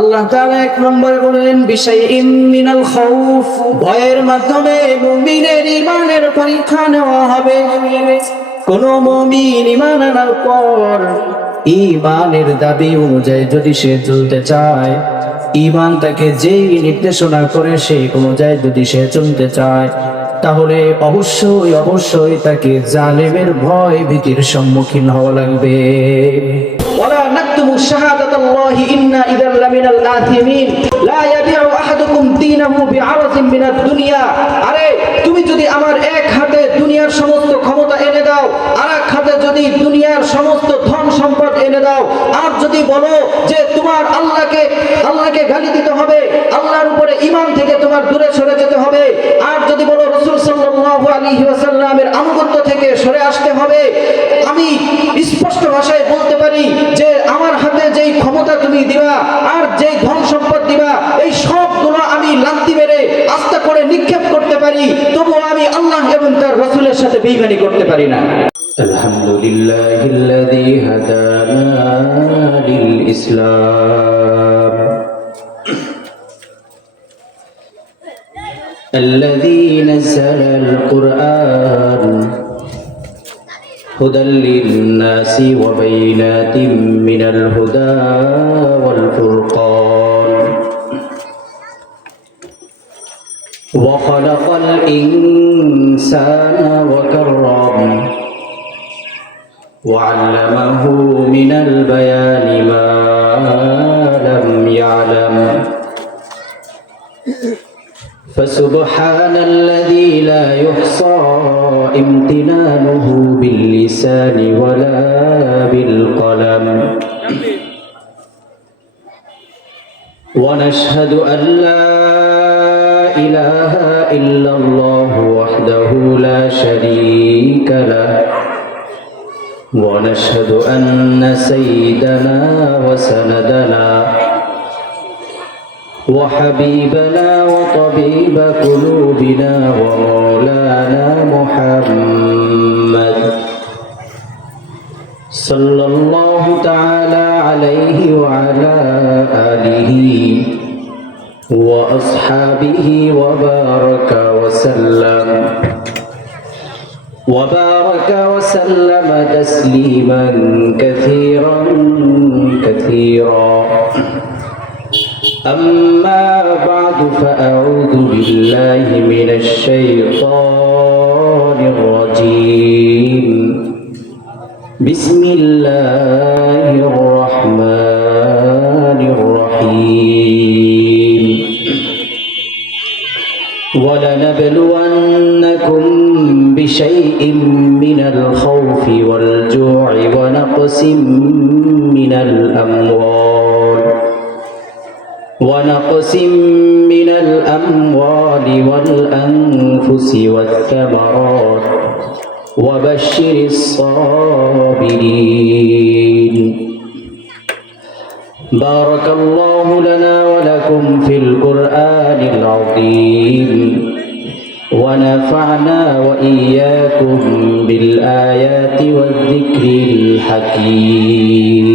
আল্লাহ তাআলা এক নম্বরে বলেন বিশাইইম মিনাল খাউফ, ভয়ের মাধ্যমে মুমিনের ঈমানের পরীক্ষা নেওয়া হবে। কোন মুমিন ঈমান আনার পর ঈমানের দাবি অনুযায়ী যদি সে চলতে চায়, ঈমান তাকে যেই নির্দেশনা করে সেই অনুযায়ী যদি সে চলতে চায়, তাহলে অবশ্যই তাকে জালেমের ভয় ভীতির সম্মুখীন হওয়া লাগবে। ওয়ালা নাকতুমু শাহাদাতাল্লাহি ইন্না ইযাল লামিনাল আথিমিন লা ইয়াবিউ আহাদুকুম দীনাহু বিআরাজিন মিনাদ দুনিয়া। আরে তুমি যদি আমার এক হাতে দুনিয়ার সমস্ত ক্ষমতা এনে দাও, আর এক হাতে যদি দুনিয়ার সমস্ত ধন সম্পদ এনে দাও, আর যদি বলো যে তোমার আল্লাহকে গালি দিতে হবে, আল্লাহর উপরে ঈমান থেকে তোমার দূরে সরে যেতে হবে, আর যদি বলো রাসূল সাল্লাল্লাহু আলাইহি ওয়াসাল্লামের আনুগত্য থেকে সরে আসতে হবে, আমি স্পষ্ট ভাষায় বলতে পারি যে আমার হাতে যেই ক্ষমতা তুমি দিবা আর যেই ধন সম্পদ দিবা, এই সবগুলো আমি লাথি মেরে আস্তে করে নিক্ষেপ করতে পারি, তবুও আমি আল্লাহ এবং তার রাসূলের সাথে বেঈমানি করতে পারি না। আলহামদুলিল্লাহিল্লাযী হাদানা লিল ইসলাম الذي نزل القرآن هدى للناس وبينات من الهدى والفرقان وخلق الإنسان وكرمه وعلمه من البيان ما لم يعلم فسبحان الذي لا يحصى امتنانه باللسان ولا بالقلم ونشهد أن لا إله إلا الله وحده لا شريك له ونشهد أن سيدنا وسندنا وحبيبنا وطبيب قلوبنا ومولانا محمد صلى الله تعالى عليه وعلى آله وأصحابه وبارك وسلم تسليما كثيرا أما بعد فأعوذ بالله من الشيطان الرجيم بسم الله الرحمن الرحيم ولنبلونكم بشيء من الخوف والجوع ونقص من الأموال والأنفس والثمرات وبشر الصابرين بارك الله لنا ولكم في القرآن العظيم ونفعنا وإياكم بالآيات والذكر الحكيم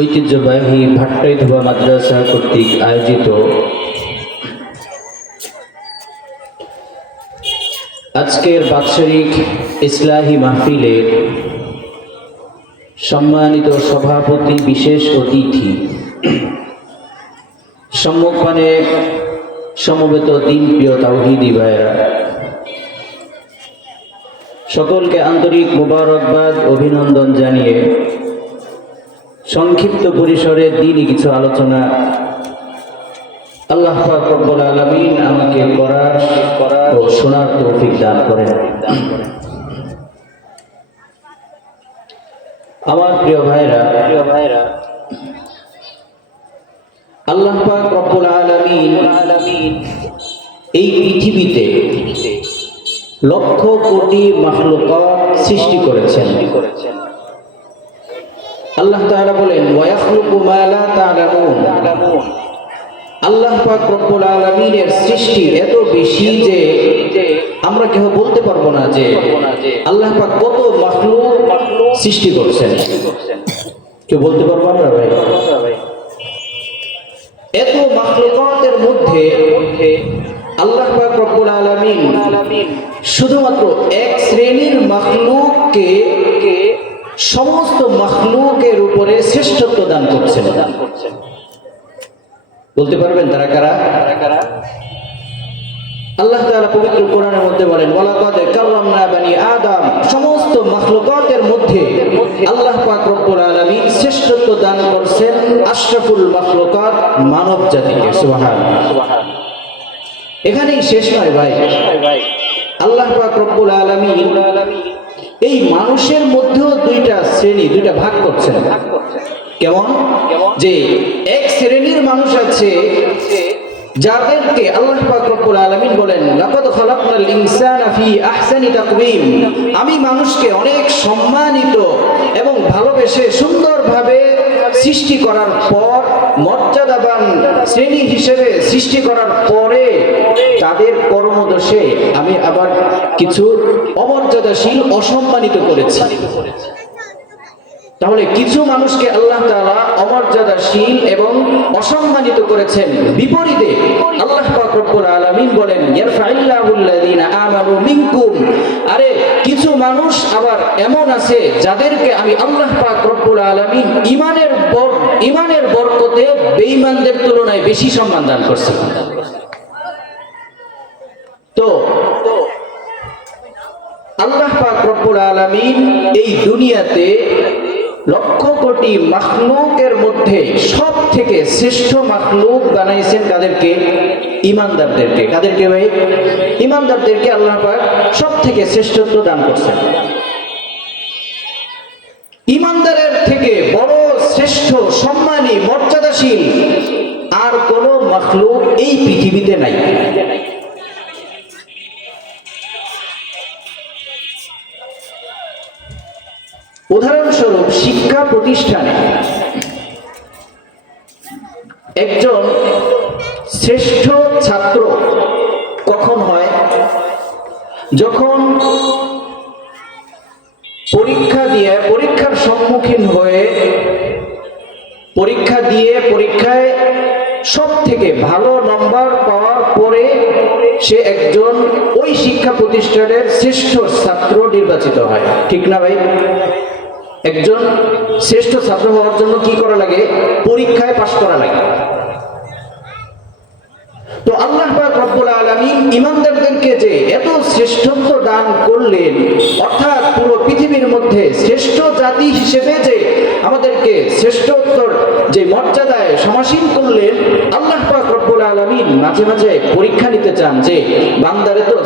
ঐতিহ্যবাহী ভাট্টাইধোবা মাদ্রাসা কর্তৃক আয়োজিত আজকের বাৎসরিক ইসলাহি মাহফিলের সম্মানিত সভাপতি, বিশেষ অতিথি, সম্মুখপানে সমবেত দ্বীনপ্রিয় তাওহীদি ভাইরা, সকলকে আন্তরিক মোবারকবাদ, অভিনন্দন জানিয়ে সংক্ষিপ্ত পরিসরে দ্বীনি কিছু আলোচনা আল্লাহ পাক রব্বুল আলামিন আমাকে করার ও শোনার তৌফিক দান করেন। আমার প্রিয় ভাইরা, আল্লাহ পাক রব্বুল আলামিন এই পৃথিবীতে লক্ষ কোটি মাখলুকাত সৃষ্টি করেছেন। আল্লাহ তাআলা বলেন ওয়া ইয়াখলুকু মা লা তা'লামুন। আল্লাহ পাক রব্বুল আলামিনের সৃষ্টি এত বেশি যে আমরা কেউ বলতে পারবো না যে আল্লাহ পাক কত মাখলুক সৃষ্টি করছেন। কেউ বলতে পারবো আমরা ভাই? এত মাখলুকাতের মধ্যে আল্লাহ পাক রব্বুল আলামিন শুধুমাত্র এক শ্রেণীর মাখলুককে সমস্ত মাখলুকের উপরে শ্রেষ্ঠত্ব দান করছেন। বলতে পারবেন তারা কারা? আল্লাহ তাআলা পবিত্র কোরআনের মধ্যে বলেন, ওয়ালাকাদ কাররামনা বানি আদম। সমস্ত মাখলুকাতের মধ্যে আল্লাহ পাক রব্বুল আলামিন শ্রেষ্ঠত্ব দান করছেন আশরাফুল মাখলুকাত, মানব জাতিকে। সুবহানাল্লাহ। এখানেই শেষ নয় ভাই, আল্লাহ পাক রব্বুল আলামিন এই মানুষের মধ্যেও দুইটা শ্রেণী, দুইটা ভাগ করছেন। কেমন? যে এক শ্রেণীর মানুষ আছে যাদেরকে আল্লাহ পাক রব্বুল আলামিন বলেন, লাকাদ খালাকনাল ইনসানা ফি আহসানি তাকওয়িম। আমি মানুষকে অনেক সম্মানিত এবং ভালোবেসে সুন্দরভাবে সৃষ্টি করার পর, মর্যাদাবান শ্রেণী হিসেবে সৃষ্টি করার পরে তাদের কর্মদোষে আমি আবার কিছু অমর্যাদাশীল, অসম্মানিত করেছি। তাহলে কিছু মানুষকে আল্লাহ তাআলা অমর্যাদাশীল এবং অসম্মানিত করেছেন। বিপরীতে আল্লাহ পাক রব্বুল আলামিন বলেন, ইয়ারফাইল্লাহুল্লাযীনা আমানু মিনকুম। আরে কিছু মানুষ আবার এমন আছে যাদেরকে আমি আল্লাহ পাক রব্বুল আলামিন ঈমানের বরকতে বেঈমানদের তুলনায় বেশি সম্মান দান করছেন। তো আল্লাহ পাক রব্বুল আলামিন এই দুনিয়াতে লক্ষ কোটি মাখলুকের মধ্যে সব থেকে শ্রেষ্ঠ মাখলুক বানাইছেন কাদেরকে? ঈমানদারদেরকে। কাদেরকে ভাই? ঈমানদারদেরকে আল্লাহ পাক সব থেকে শ্রেষ্ঠত্ব দান করছেন। ঈমানদারের থেকে বড়, শ্রেষ্ঠ, সম্মানী, মর্যাদাশীল আর কোনো মাখলুক এই পৃথিবীতে নাই। উদাহরণস্বরূপ, শিক্ষা প্রতিষ্ঠানে একজন শ্রেষ্ঠ ছাত্র কখন হয়? যখন পরীক্ষার সম্মুখীন হয়ে পরীক্ষায় সব থেকে ভালো নম্বর পাওয়ার পরে সে একজন ওই শিক্ষা প্রতিষ্ঠানের শ্রেষ্ঠ ছাত্র নির্বাচিত হয়। ঠিক না ভাই? একজন শ্রেষ্ঠ ছাত্র হওয়ার জন্য কি করা লাগে? পরীক্ষায় পাশ করা লাগে। তো আল্লাহ পাক রব্বুল আলামিন ঈমানদারদেরকে যে এত শ্রেষ্ঠত্ব দান করলেন, অর্থাৎ পুরো পৃথিবীর মধ্যে শ্রেষ্ঠ জাতি হিসেবে যে আমাদেরকে শ্রেষ্ঠত্বর যে মর্যাদায় সমাসীন করলেন, আল্লাহ পাক রব্বুল আলামিন মাঝে মাঝে পরীক্ষা নিতে চান যে বান্দারে তো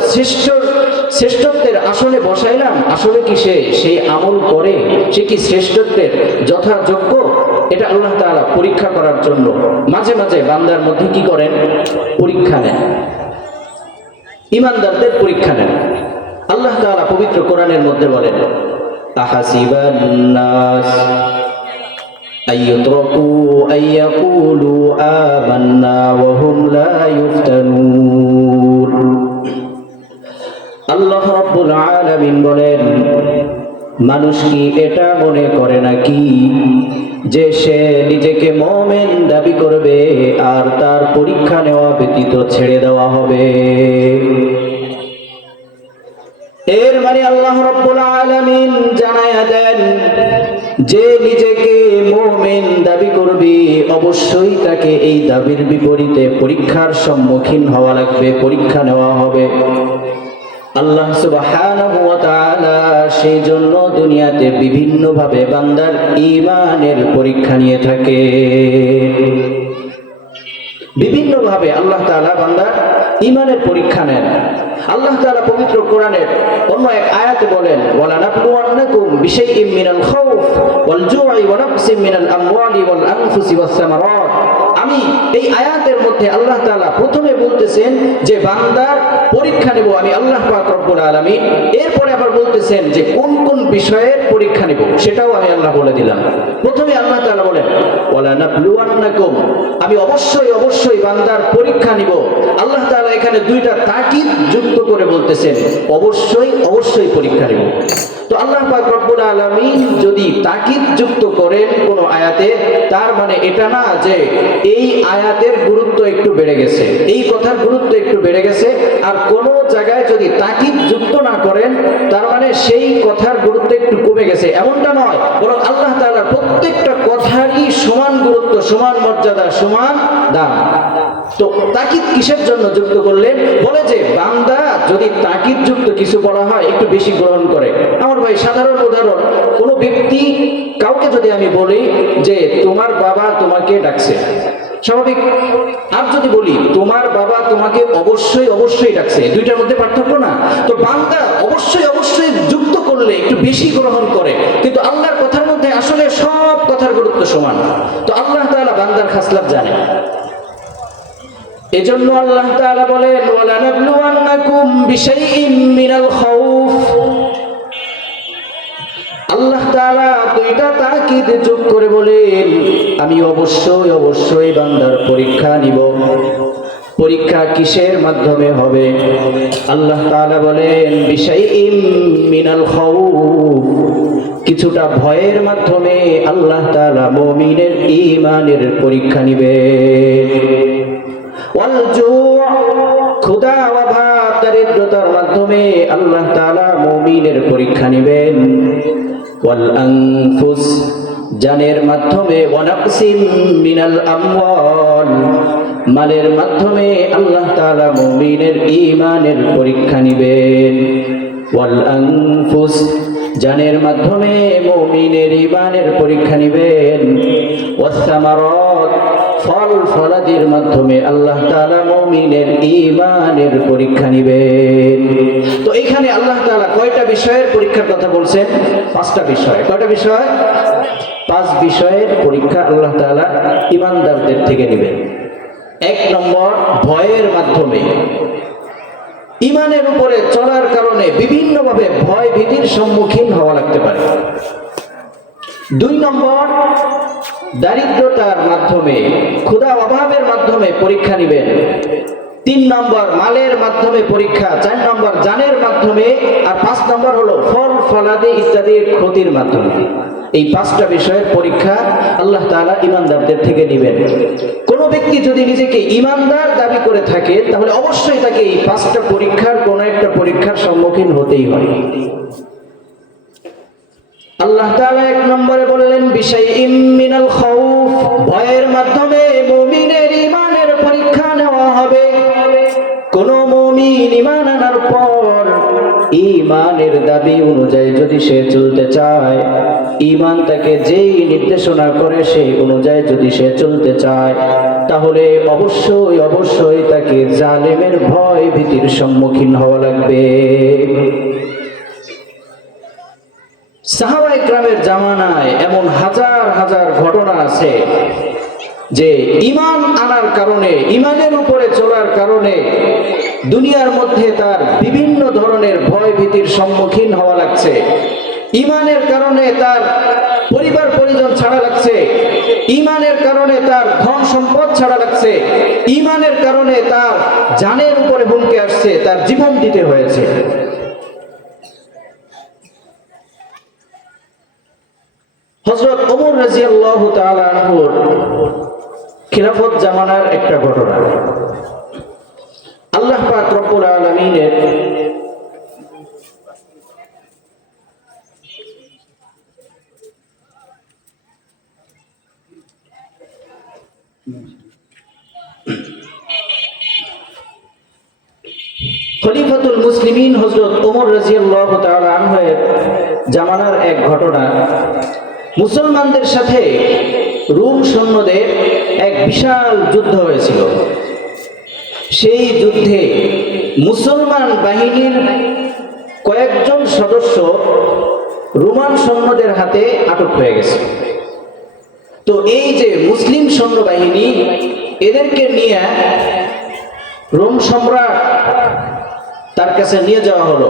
শ্রেষ্ঠত্বের আসনে বসাইলাম, আসলে কি সে সেই আমল করে, সে কি শ্রেষ্ঠত্বের যথাযোগ্য? এটা আল্লাহ তাআলা পরীক্ষা করার জন্য মাঝে মাঝে বান্দার মধ্যে কি করেন? পরীক্ষা নেন, ঈমানদারদের পরীক্ষা নেন। আল্লাহ তাআলা পবিত্র কোরআনের মধ্যে বলেন, আহাসিবান নাস আইয়ুতরাকু আইয়াকুলু আমান্না ওয়া হুম লা ইফতানুন। আল্লাহ রাব্বুল আলামিন বলেন, মানুষ কি এটা মনে করে নাকি যে সে নিজেকে মুমিন দাবি করবে আর তার পরীক্ষা নেওয়া ব্যতীত ছেড়ে দেওয়া হবে? এর মানে আল্লাহ রাব্বুল আলামিন জানায়া দেন যে নিজেকে মুমিন দাবি করবে, অবশ্যই তাকে এই দাবির বিপরীতে পরীক্ষার সম্মুখীন হওয়া লাগবে, পরীক্ষা নেওয়া হবে। আল্লাহ সুবহানাহু ওয়া তাআলা সেই জন্য দুনিয়াতে বিভিন্ন ভাবে বান্দার ঈমানের পরীক্ষা নিয়ে থাকে। বিভিন্ন ভাবে আল্লাহ তাআলা বান্দার ঈমানের পরীক্ষা নেন। আল্লাহ তাআলা পবিত্র কোরআনের অন্য এক আয়াতে বলেন, ওয়ালা নাবলুওয়ান্নাকুম বিশাইইম মিনাল খাউফ ওয়াল জু'i ওয়া নাকসিম মিনাল আমওয়ালি ওয়াল আনফুসি ওয়াস সামারাত। আমি আমি এই আয়াতের মধ্যে আল্লাহ তাআলা প্রথমে বলতেছেন যে বান্দার পরীক্ষা নেব আমি আল্লাহ পাক রব্বুল আলামিন। এরপরে আবার বলতেছেন যে কোন কোন বিষয়ের পরীক্ষা নেব সেটাও আমি আল্লাহ বলে দিলাম। প্রথমে আল্লাহ তাআলা বলেন ওয়ালা নাবলুওয়ান্নাকুম, আমি অবশ্যই বান্দার পরীক্ষা নিব। আল্লাহ তাআলা এখানে দুইটা তাকিদ যুক্ত করে বলতেছেন অবশ্যই পরীক্ষা নেব। তো আল্লাহ পাক রব্বুল আলামিন যদি তাকিদ যুক্ত করেন কোন আয়াতে, তার মানে এটা না যে এই আয়াতের গুরুত্ব একটু বেড়ে গেছে, এই কথার গুরুত্ব একটু বেড়ে গেছে। আর কোন জায়গায় যদি তাকিদ যুক্ত না করেন তার মানে সেই কথার গুরুত্ব একটু কমে গেছে, এমনটা নয়। বরং আল্লাহ তাআলার প্রত্যেকটা কথারই সমান গুরুত্ব, সমান মর্যাদা, সমান দাম। তো তাকিদ কিসের জন্য যুক্ত করলেন? বলে যে বান্দা যদি তাকিদ যুক্ত কিছু বলা হয় একটু বেশি গ্রহণ করে। আমার ভাই সাধারণ উদাহরণ, কোনো ব্যক্তি কাউকে যদি আমি বলি যে তোমার বাবা তোমাকে ডাকছে, স্বাভাবিক। আর যদি বলি তোমার বাবা তোমাকে অবশ্যই ডাকছে, দুইটার মধ্যে পার্থক্য না? তো বান্দা অবশ্যই যুক্ত করলে একটু বেশি গ্রহণ করে, কিন্তু আল্লাহর কথার মধ্যে আসলে সব কথার গুরুত্ব সমান। তো আল্লাহ তাআলা বান্দার খাসলাত জানে, এজন্য আল্লাহ তাআলা বলেন ওয়ালা নাবলুওয়ান্নাকুম বিশাইইম মিনাল খাউফ। আল্লাহ তাআলা দুইটা তাকিদ যোগ করে বলেন আমি অবশ্যই বান্দার পরীক্ষা নিব। পরীক্ষা কিসের মাধ্যমে হবে? আল্লাহ তাআলা বলেন বিশাইইম মিনাল খাউফ, কিছুটা ভয়ের মাধ্যমে আল্লাহ তাআলা মুমিনের ঈমানের পরীক্ষা নিবে। ওয়াল জু', ক্ষুধা অভাব দারিদ্রতার মাধ্যমে আল্লাহ তাআলা মুমিনের পরীক্ষা নেবেন। ওয়াল আনফুস, জানের মাধ্যমে। ওয়া নাকসিম মিনাল আমওয়াল, মালের মাধ্যমে আল্লাহ তাআলা মুমিনের ঈমানের পরীক্ষা নেবেন। ওয়াল আনফুস, জানের মাধ্যমে মুমিনের ঈমানের পরীক্ষা নেবেন। ওয়াস সামারাত, ফল ফলাদির মাধ্যমে আল্লাহ তাআলা মুমিনের ঈমানের পরীক্ষা নেবেন। তো এখানে আল্লাহ তাআলা কয়টা বিষয়ের পরীক্ষার কথা বলছেন? 5টা বিষয়। কয়টা বিষয়? 5 বিষয়ের পরীক্ষা আল্লাহ তাআলা ঈমানদারদের থেকে নেবেন। 1 নম্বর, ভয়ের মাধ্যমে। ঈমানের উপরে চলার কারণে বিভিন্নভাবে ভয় ভীতির সম্মুখীন হওয়া লাগতে পারে। 2 নম্বর, দারিদ্রতার মাধ্যমে, ক্ষুধা অভাবের মাধ্যমে পরীক্ষা নেবেন। 3 নম্বর, মালের মাধ্যমে পরীক্ষা। 4 নম্বর, জানের মাধ্যমে। আর 5 নম্বর হলো ফল ফলাদি ইত্যাদির ক্ষতির মাধ্যমে। এই 5টা বিষয়ের পরীক্ষা আল্লাহ তাআলা ঈমানদারদের থেকে নেবেন। কোনো ব্যক্তি যদি নিজেকে ঈমানদার দাবি করে থাকে তাহলে অবশ্যই তাকে এই 5টা পরীক্ষার কোনো একটা পরীক্ষার সম্মুখীন হতেই হয়। আল্লাহ তাআলা 1 নম্বরে বললেন বিশাইইম মিনাল খাউফ, ভয়ের মাধ্যমে মুমিনের ঈমানের পরীক্ষা নেওয়া হবে। কোন মুমিন ঈমান আনার পর ঈমানের দাবি অনুযায়ী যদি সে চলতে চায়, ঈমান তাকে যেই নির্দেশনা করে সেই অনুযায়ী যদি সে চলতে চায়, তাহলে অবশ্যই তাকে জালেমের ভয় ভীতির সম্মুখীন হওয়া লাগবে। সাহাবায়ে কেরামের জামানায় এমন হাজার ঘটনা আছে যে ঈমান আনার কারণে, ঈমানের উপরে চলার কারণে দুনিয়ার মধ্যে তার বিভিন্ন ধরনের ভয় ভীতির সম্মুখীন হওয়া লাগছে। ঈমানের কারণে তার পরিবার পরিজন ছাড়া লাগছে, ঈমানের কারণে তার ধন সম্পদ ছাড়া লাগছে, ঈমানের কারণে তার জানের উপরে হুমকি আসছে, তার জীবন দিতে হয়েছে। হযরত ওমর রাদিয়াল্লাহু তাআলা আনহুর খিলাফত জামানার একটা ঘটনা। আল্লাহ পাক রব্বুল আলামিনের খলিফাতুল মুসলিমিন হযরত ওমর রাদিয়াল্লাহু তাআলা আনহুর জামানার এক ঘটনা। মুসলমানদের সাথে রোম সৈন্যদের এক বিশাল যুদ্ধ হয়েছিল। সেই যুদ্ধে মুসলমান বাহিনীর কয়েকজন সদস্য রোমান সৈন্যদের হাতে আটক হয়ে গেছে। তো এই যে মুসলিম সৈন্যবাহিনী এদেরকে নিয়ে রোম সম্রাট তার কাছে নিয়ে যাওয়া হলো।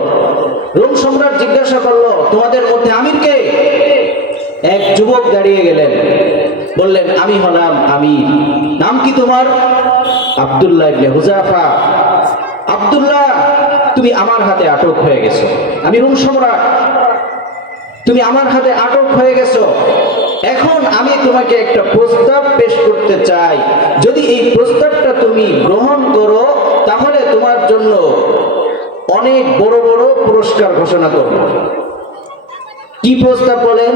রোম সম্রাট জিজ্ঞাসা করলো, তোমাদের মধ্যে আমির কে? এক যুবক দাঁড়িয়ে গেলেন, বললেন, আমি হলাম আমির। নাম কি তোমার? আব্দুল্লাহ ইবনে হুযাফা। আব্দুল্লাহ, তুমি আমার হাতে আটক হয়ে গেছো। আমি রোম সম্রাট, তুমি আমার হাতে আটক হয়ে গেছো। এখন আমি তোমাকে একটা প্রস্তাব পেশ করতে চাই। যদি এই প্রস্তাবটা তুমি গ্রহণ করো, তাহলে তোমার জন্য অনেক বড় বড় পুরস্কার ঘোষণা করব। কি প্রস্তাব বলেন?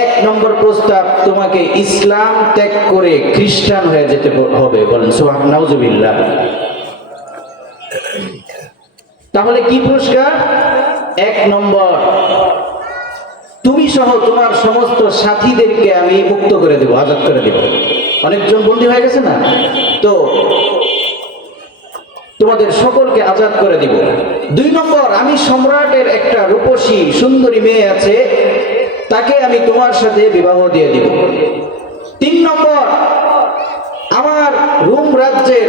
এক নম্বর প্রস্তাব, তোমাকে ইসলাম ত্যাগ করে খ্রিস্টান হয়ে যেতে হবে। বলেন সুবহানাল্লাহ, নাউজুবিল্লাহ। তাহলে কি পুরস্কার? এক নম্বর, তুমি সহ তোমার সমস্ত সাথীদেরকে আমি মুক্ত করে দেব, আজাদ করে দেব। অনেকজন বন্দী হয়ে গেছে না, তো তোমাদের সকলকে আজাদ করে দিব। দুই নম্বর, আমি সম্রাটের একটা রূপসী সুন্দরী মেয়ে আছে, তাকে আমি তোমার সাথে বিবাহ দিয়ে দিব। তিন নম্বর, আমার রোম রাজ্যের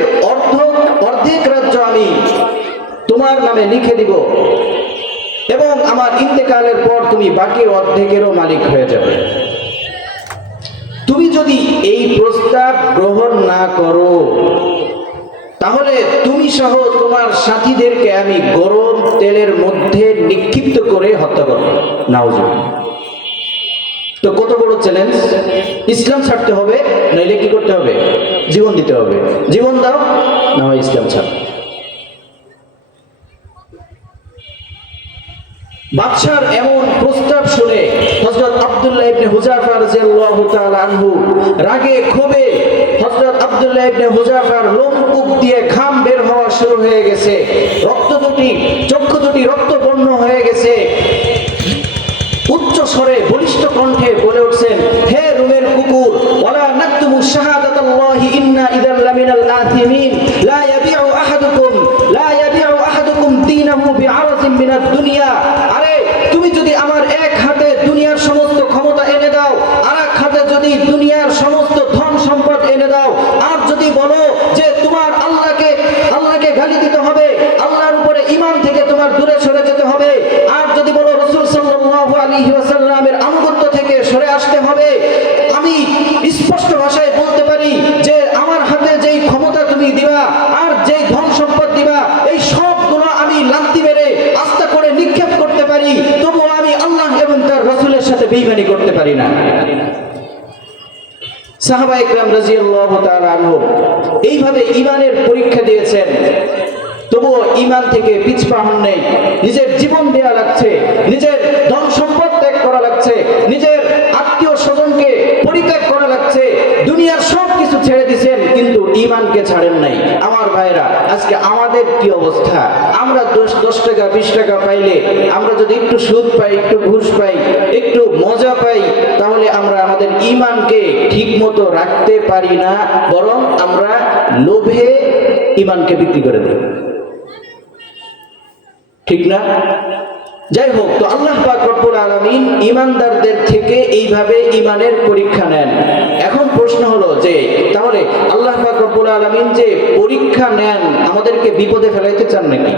অর্ধেক রাজ্য আমি তোমার নামে লিখে দিব এবং আমার ইন্তেকালের পর তুমি বাকি অর্ধেকেরও মালিক হয়ে যাবে। তুমি যদি এই প্রস্তাব গ্রহণ না করো, তাহলে তুমি সহ তোমার সাথীদেরকে আমি গরম তেলের মধ্যে নিক্ষিপ্ত করে হত্যা করব। নাউজুবিল্লাহ। তো কত বড় চ্যালেঞ্জ! ইসলাম ছাড়তে হবে, নইলে কি করতে হবে? জীবন দিতে হবে। জীবন দাও, না হয় ইসলাম ছাড়। বাদশার এমন প্রস্তাব শুনে হযরত আব্দুল্লাহ ইবনে হুযাফা রাদিয়াল্লাহু তাআলা আনহু রাগে ক্ষোভে হযরত আব্দুল্লাহ ইবনে হুযাফার লোমকূপ দিয়ে ঘাম বের হওয়া শুরু হয়ে গেছে, চক্ষু দুটি রক্তবর্ণ হয়ে গেছে। উচ্চ স্বরে বলিষ্ঠ কণ্ঠে বলে উঠছেন, হে রোমের কুকুর, ওয়ালা নাকতুমু শাহাদাতাল্লাহি ইন্না ইযাল লামিনাল আথিমিন লা ইয়াবিউ আহাদুকুম দীনাহু বিআরাজিন মিনাদ দুনিয়া। আরে তুমি যদি আমার এক হাতে দুনিয়ার সমস্ত ক্ষমতা এনে দাও, আর এক হাতে যদি দুনিয়ার সমস্ত ধন সম্পদ এনে দাও, আর যদি বলো যে তোমার আল্লাহকে গালি দিতে হবে, আল্লাহর উপরে ঈমান থেকে তোমার দূরে সরে যেতে হবে, আর যদি বলো রাসূল সাল্লাল্লাহু আলাইহি ওয়াসাল্লামের আনুগত্য থেকে সরে আসতে হবে, আমি স্পষ্ট ভাষায় বলতে পারি যে আমার হাতে যেই ক্ষমতা তুমি দিবা আর যেই ধন সম্পদ দিবা, এই সবগুলো আমি লাথি মেরে আস্তা করে নিক্ষেপ করতে পারি, তবুও আমি আল্লাহ এবং তার রাসূলের সাথে বেঈমানি করতে পারি না। সাহাবায়ে কেরাম রাদিয়াল্লাহু তাআলা আনহুম এইভাবে ঈমানের পরীক্ষা দিয়েছেন, তবুও ঈমান থেকে পিছপা হন নাই। নিজের জীবন দেয়া লাগছে, নিজের ধন সম্পদ ত্যাগ করা লাগছে, নিজের আত্মীয় স্বজনকে পরিত্যাগ করা লাগছে, দুনিয়ার সব কিছু ছেড়ে দিয়েছেন, কিন্তু ঈমানকে ছাড়েন নাই। আমার ভাইরা, আজকে আমাদের কি অবস্থা? আমরা 10 টাকা 20 টাকা পাইলে, আমরা যদি একটু সুদ পাই, একটু ঘুষ পাই, একটু মজা পাই, তাহলে আমরা আমাদের ঈমানকে ঠিক মতো রাখতে পারি না, বরং আমরা লোভে ঈমানকে বিক্রি করে দিই। ঠিক না? যাই হোক, তো আল্লাহ পাক রব্বুল আলামিন ঈমানদারদের থেকে এইভাবে ঈমানের পরীক্ষা নেন। এখন প্রশ্ন হলো যে তাহলে আল্লাহ পাক রব্বুল আলামিন যে পরীক্ষা নেন, আমাদেরকে বিপদে ফেলাইতে চান নাকি?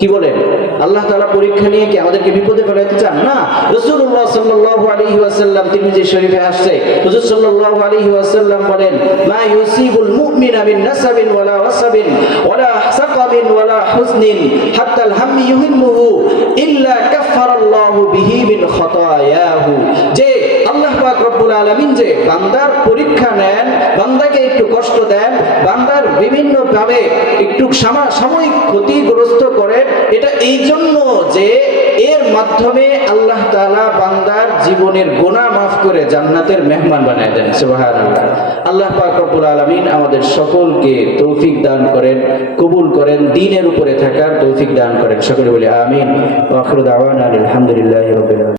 কি বলেন? আল্লাহ তাআলা পরীক্ষা নিয়ে কি আমাদেরকে বিপদে ফেলাইতে চান? না। রাসূলুল্লাহ সাল্লাল্লাহু আলাইহি ওয়াসাল্লাম তিরমিজি শরীফে আসছে, হুজুর সাল্লাল্লাহু আলাইহি ওয়াসাল্লাম বলেন, মা ইউসিবুল মুমিনা মিন নাসাবিন ওয়ালা ওয়াসাবিন ওয়ালা সাকাবিন ওয়ালা হুজনিন হাত্তাল হাম্মি ইউহিম্মুহু ইল্লা কাফফারাল্লাহু বিহি মিন খাতায়াহু। যে আল্লাহ পাক রব্বুল আলামিন যে বান্দার পরীক্ষা নেন, বান্দাকে একটু কষ্ট দেন, বান্দার বিভিন্ন ভাবে একটু সাময়িক ক্ষতিগ্রস্ত করেন, এটা এই জন্য যে এর মাধ্যমে আল্লাহ তাআলা বান্দার জীবনের গুনাহ মাফ করে জান্নাতের মেহমান বানায় দেন। সুবহানাল্লাহ। আল্লাহ পাক রব্বুল আলামিন আমাদের সকলকে তৌফিক দান করেন, কবুল করেন, দ্বীনের উপরে থাকার তৌফিক দান করেন। সকলে বলি আমিন। ওয়া আখিরু দাওয়ানা আলহামদুলিল্লাহি রাব্বিল আলামিন।